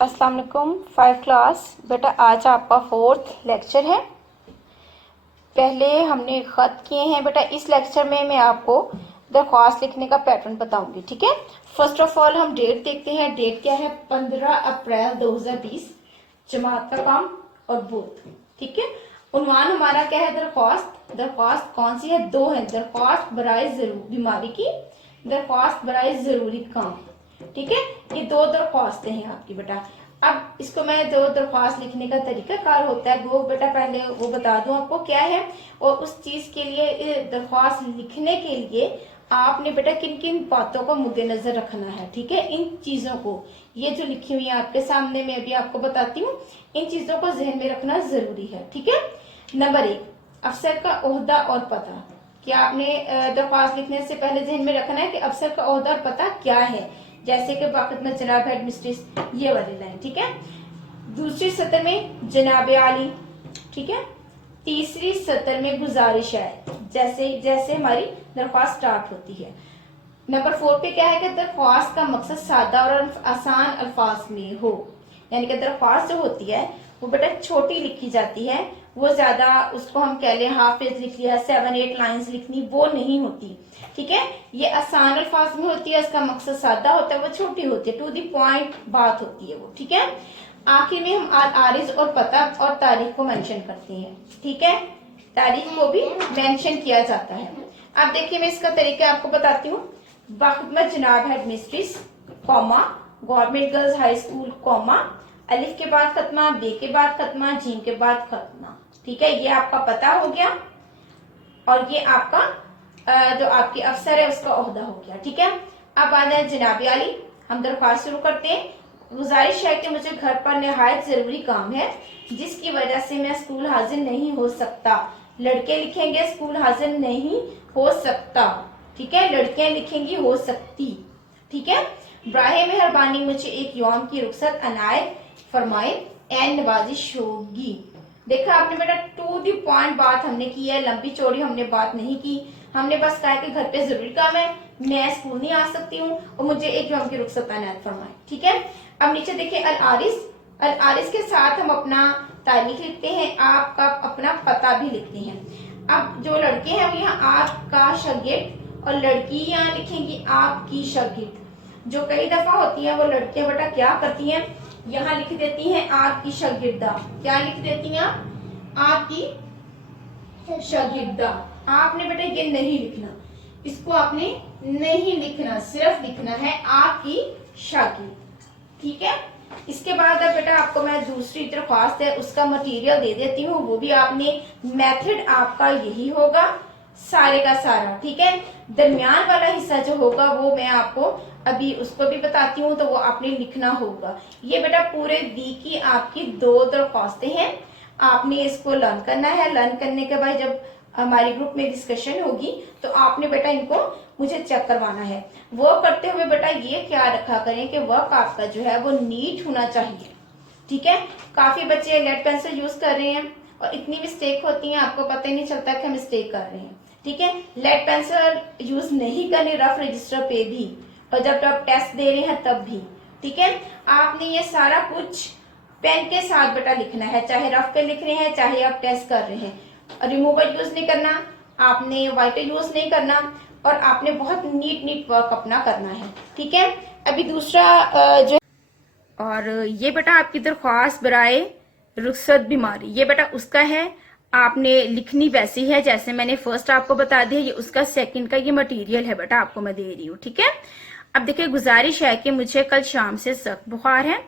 अस्सलाम वालेकुम 5 क्लास। बेटा आज आपका 4th लेक्चर है। पहले हमने ख़त किए हैं बेटा। इस लेक्चर में मैं आपको दरख्वास्त लिखने का पैटर्न बताऊंगी, ठीक है। फर्स्ट ऑफ ऑल हम डेट देखते हैं। डेट क्या है? 15 अप्रैल 2020। जमात का काम और बूथ, ठीक है। उन्वान हमारा क्या है? दरख्वास्त। दरख्वास्त कौन सी है? दो है। दरख्वास्त बराए बीमारी की, दरख्वास्त बराए जरूरी काम, ठीक है। ये दो दरख्वास्तें हैं आपकी बेटा। अब इसको मैं दो दरख्वास्त लिखने का तरीका कार होता है वो बेटा पहले वो बता दूं आपको क्या है। और उस चीज के लिए दरख्वास्त लिखने के लिए आपने बेटा किन किन बातों को मद्देनजर रखना है, ठीक है। इन चीजों को, ये जो लिखी हुई है आपके सामने, मैं अभी आपको बताती हूँ। इन चीजों को जहन में रखना जरूरी है, ठीक है। नंबर 1, अफसर का ओहदा और पता। क्या आपने दरख्वास्त लिखने से पहले जहन में रखना है कि अफसर का ओहदा और पता क्या है। जैसे कि वक्त में जनाब हेड मिस्ट्रेस, ये वाली लाइन, ठीक है। दूसरी सतर में जनाब आली, ठीक है। तीसरी सतर में गुजारिश है, जैसे जैसे हमारी दरख्वास्त स्टार्ट होती है। नंबर 4 पे क्या है कि दरख्वास्त का मकसद सादा और आसान अल्फाज में हो। यानी कि दरख्वास्त जो होती है वो बेटा छोटी लिखी जाती है, वो ज्यादा उसको हम कह लें हाफ पेज लिख लिया, 7-8 लाइंस लिखनी, वो नहीं होती, ठीक है। ये आसान अल्फाज में होती है, इसका मकसद सादा होता है, वो छोटी होती है, टू द पॉइंट बात होती है वो, ठीक है। आखिर में हम आरिज और पता और तारीख को मेंशन करते हैं, ठीक है। तारीख को भी मेंशन किया जाता है। अब देखिए मैं इसका तरीका आपको बताती हूँ। बाखिदमत जनाब head mistress, comma, government girls high school, comma, अलिफ के बाद खत्मा, बे के बाद खत्मा, जीम के बाद खत्मा, ठीक है। ये आपका पता हो गया और ये आपका जो आपके अफसर है उसका ओहदा हो गया, ठीक है। अब आ जाए जनाब आली। हम दरख्वास्त शुरू करते हैं। गुजारिश है कि मुझे घर पर निहायत जरूरी काम है जिसकी वजह से मैं स्कूल हाजिर नहीं हो सकता। लड़के लिखेंगे स्कूल हाजिर नहीं हो सकता, ठीक है। लड़कियां लिखेंगी हो सकती, ठीक है। ब्राहे मेहरबानी मुझे एक यौम की रुखसत अनायत फरमाए, एन नवाजिश होगी। देखा आपने बेटा, टू द पॉइंट बात हमने की है, लंबी चौड़ी हमने बात नहीं की। हमने बस कहा कि घर पे जरूरी काम है, मैं स्कूल नहीं आ सकती हूँ और मुझे एक यौम की रुखसत अनायत फरमाए, ठीक है। अब नीचे देखिए अल आरिस। अल आरिस के साथ हम अपना तारीख लिखते हैं, आपका अपना पता भी लिखते हैं। अब जो लड़के हैं वो यहाँ आपका शागिर्द और लड़की यहाँ लिखेंगी आपकी शागिर्द। जो कई दफा होती है वो लड़कियां बेटा क्या करती हैं, यहाँ लिख देती हैं आपकी शागिर्दा। क्या लिख देती हैं? आपकी शागिर्दा। आपने बेटा ये नहीं लिखना, इसको आपने नहीं लिखना, सिर्फ लिखना है आपकी शागिर्द, ठीक है। इसके बाद अब बेटा आपको मैं दूसरी दरख्वास्त है उसका मटेरियल दे देती हूँ। वो भी आपने, मेथड आपका यही होगा सारे का सारा, ठीक है। दरमियान वाला हिस्सा जो होगा वो मैं आपको अभी उसको भी बताती हूँ, तो वो आपने लिखना होगा। ये बेटा पूरे वीक की आपकी 2 दरख्वास्तें हैं, आपने इसको लर्न करना है। लर्न करने के बाद जब हमारे ग्रुप में डिस्कशन होगी तो आपने बेटा इनको मुझे चेक करवाना है। वो करते हुए बेटा ये क्या रखा करें कि वर्क आपका जो है वो नीट होना चाहिए, ठीक है। काफी बच्चे लेड पेंसिल यूज कर रहे हैं और इतनी मिस्टेक होती है आपको पता ही नहीं चलता कि हम मिस्टेक कर रहे हैं, ठीक है। लेड पेंसिल यूज नहीं करनी रफ रजिस्टर पे भी, और जब आप टेस्ट दे रहे हैं तब भी, ठीक है। आपने ये सारा कुछ पेन के साथ बेटा लिखना है, चाहे रफ पे लिख रहे हैं चाहे आप टेस्ट कर रहे हैं। रिमूवर यूज नहीं करना, आपने वाइटर यूज नहीं करना और आपने बहुत नीट वर्क अपना करना है, ठीक है। अभी दूसरा जो, और ये बेटा आपकी दरख्वास्त बराए रुखसत बीमारी, ये बेटा उसका है। आपने लिखनी वैसी है जैसे मैंने फर्स्ट आपको बता दिया, ये उसका सेकंड का ये मटेरियल है बेटा आपको मैं दे रही हूँ, ठीक है। अब देखिए गुजारिश है कि मुझे कल शाम से सख्त बुखार है,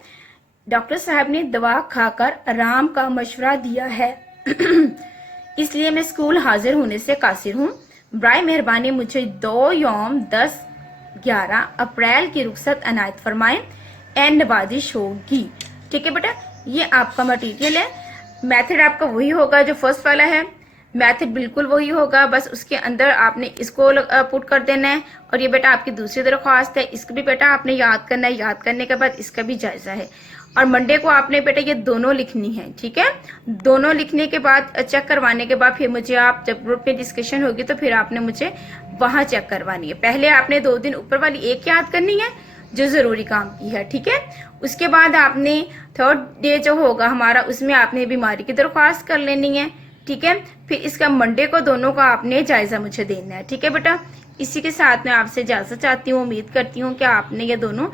डॉक्टर साहब ने दवा खाकर आराम का मशवरा दिया है इसलिए मैं स्कूल हाजिर होने से कासिर हूँ। बराए मेहरबानी मुझे 2 यौम 10-11 अप्रैल की रुखसत अनायत फरमाए, एन नवाजिश होगी, ठीक है बेटा। ये आपका मटेरियल है। मेथड आपका वही होगा जो फर्स्ट वाला है, मेथड बिल्कुल वही होगा, बस उसके अंदर आपने इसको पुट कर देना है। और ये बेटा आपकी दूसरी दरख्वास्त है, इसको भी बेटा आपने याद करना है। याद करने के बाद इसका भी जायजा है और मंडे को आपने बेटा ये दोनों लिखनी है, ठीक है। दोनों लिखने के बाद चेक करवाने के बाद फिर मुझे आप जब ग्रुप में डिस्कशन होगी तो फिर आपने मुझे वहां चेक करवानी है। पहले आपने 2 दिन ऊपर वाली एक याद करनी है, जो ज़रूरी काम की है, ठीक है। उसके बाद आपने थर्ड डे जो होगा हमारा, उसमें आपने बीमारी की दरख्वास्त कर लेनी है, ठीक है। फिर इसका मंडे को दोनों का आपने जायज़ा मुझे देना है, ठीक है बेटा। इसी के साथ मैं आपसे इजाज़त चाहती हूँ। उम्मीद करती हूँ कि आपने ये दोनों